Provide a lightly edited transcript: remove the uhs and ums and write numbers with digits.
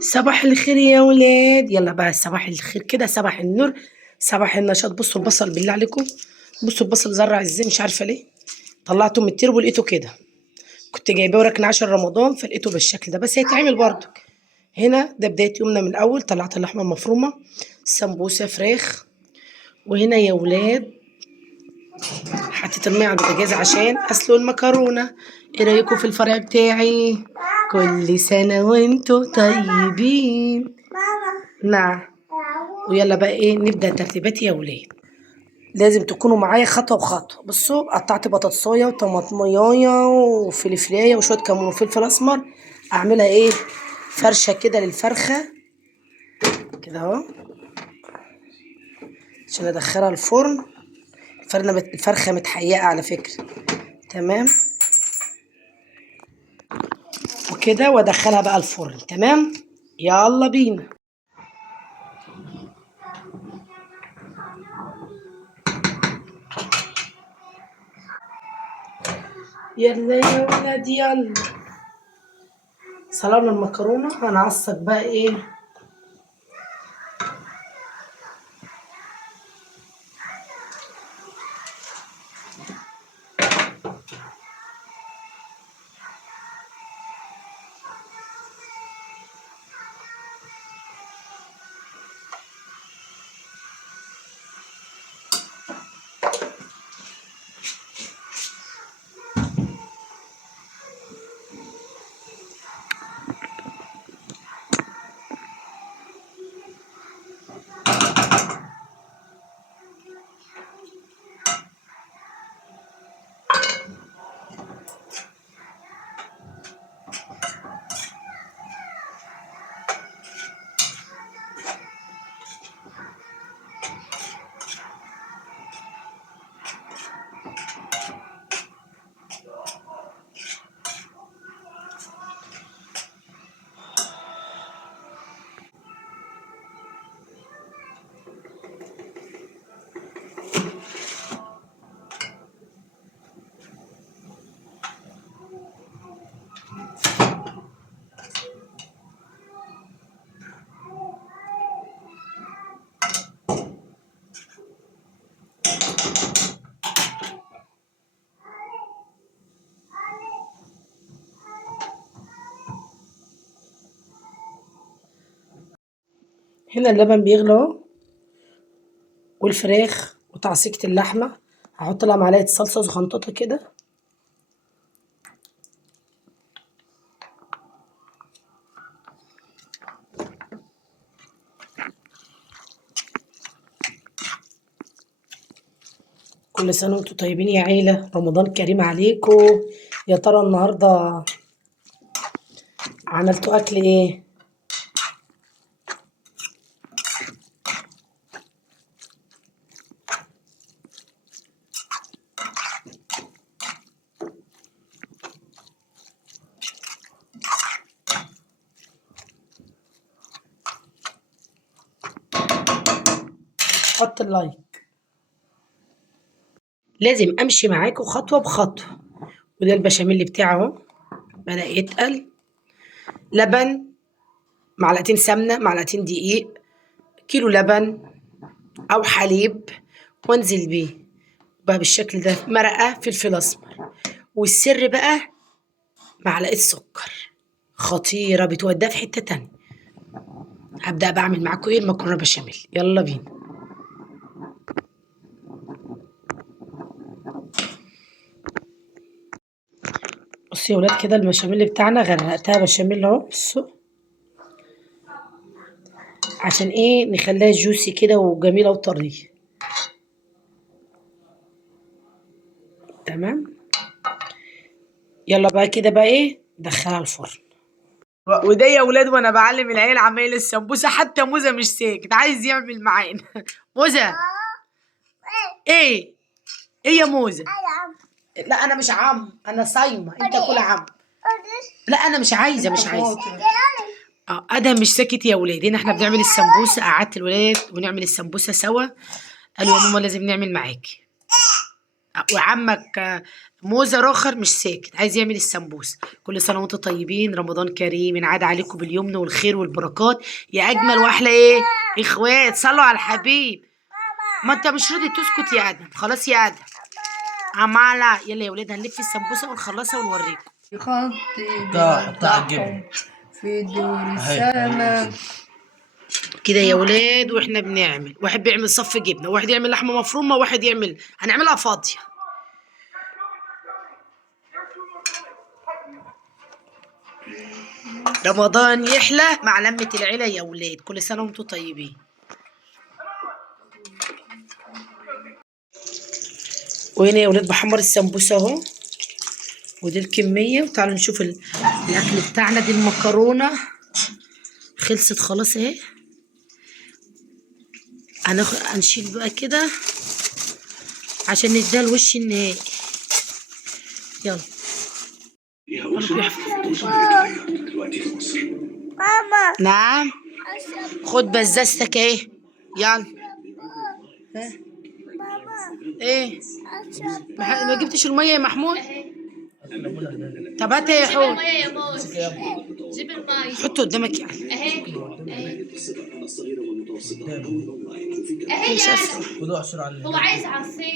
صباح الخير يا ولاد، يلا بقى صباح الخير كده، صباح النور، صباح النشاط. بصوا البصل بالله عليكم، بصوا البصل زرع ازاي، مش عارفه ليه طلعته من التربو لقيته كده. كنت جايباه ركن عشان رمضان فلقيته بالشكل ده، بس هيتعمل برضه. هنا ده بدايه يومنا من الاول. طلعت اللحمه المفرومه، سمبوسه فراخ. وهنا يا ولاد حطيت الميه على البوتاجاز عشان اسلق المكرونه. ايه رايكم في الفرع بتاعي؟ كل سنه وانتم طيبين. نعم. ويلا بقى ايه، نبدا ترتيبات يا ولاد. لازم تكونوا معايا خطوه بخطوه. بصوا قطعت بطاطسايه وطماطمايه وفلفلايه وشويه كمون وفلفل اسمر. اعملها ايه، فرشه كده للفرخه كده اهو عشان ادخلها الفرن. الفرخه متحيقه على فكره. تمام وكده وادخلها بقى الفرن. تمام يلا بينا. يلا يا ولاد يلا. سلقنا المكرونه، هنعصق بقى ايه، هنا اللبن بيغلى اهو، والفراخ وتعصيقة اللحمة. هحط لها معلقة صلصة صغنططة كده. كل سنة وانتم طيبين يا عيلة، رمضان كريم عليكم. يا ترى النهاردة عملتوا أكل ايه؟ حط اللايك. لازم امشي معاكم خطوة بخطوة. وده البشاميل بتاعه اهو بدأ يتقل. لبن، معلقتين سمنة، معلقتين دقيق، كيلو لبن او حليب، وانزل بيه بقى بالشكل ده. مرقة فلفل اسمر. والسر بقى معلقة سكر خطيرة بتوديها في حتة تانية. هبدأ بعمل معاكم ايه، المكرونة بشاميل. يلا بينا. بصوا يا ولاد كده البشاميل بتاعنا غرقتها بشاميل اهو. بصوا عشان ايه، نخليها جوسي كده وجميلة وطرية. تمام. يلا بقى كده بقى ايه، دخلها الفرن. وده يا ولاد وانا بعلم العيال عمايل السمبوسه، حتى موزه مش ساكت عايز يعمل معانا. موزه ايه، ايه يا موزه؟ لا انا مش عم، انا صايمه، انت كل عم. لا انا مش عايزه، مش عايزه. ادهم مش ساكت يا ولاد. هنا احنا بنعمل السمبوسه، قعدت الولاد ونعمل السمبوسه سوا. قالوا يا ماما لازم نعمل معاكي. وعمك موزة راخر مش ساكت، عايز يعمل السمبوسة. كل سنة وانتم طيبين، رمضان كريم، ينعاد عليكم باليمن والخير والبركات، يا أجمل وأحلى إيه؟ إخوات، صلوا على الحبيب. ما أنت مش راضي تسكت يا آدم، خلاص يا آدم. عمالة، يلا يا ولاد هنلف السمبوسة ونخلصها ونوريكم. خط حطها في دور السماء كده يا ولاد، واحنا بنعمل، واحد بيعمل صف جبنة، واحد يعمل لحمة مفرومة، واحد يعمل، هنعملها فاضية. رمضان يحلى مع لمة العيلة يا ولاد، كل سنة وانتم طيبين. وهنا يا ولاد بحمر السمبوسة اهو، ودي الكمية. وتعالوا نشوف الأكل بتاعنا. دي المكرونة خلصت خلاص اهي. هنشيل بقى كده عشان نديها الوش النهائي. يلا. ماما نعم. خد بزازتك اهي، يلا. ها ايه؟ ما جبتش المية يا محمود؟ طب هات يا حود. جيب المي. حطه قدامك يعني. اهي مش اهي عارفة. هو عايز عصير.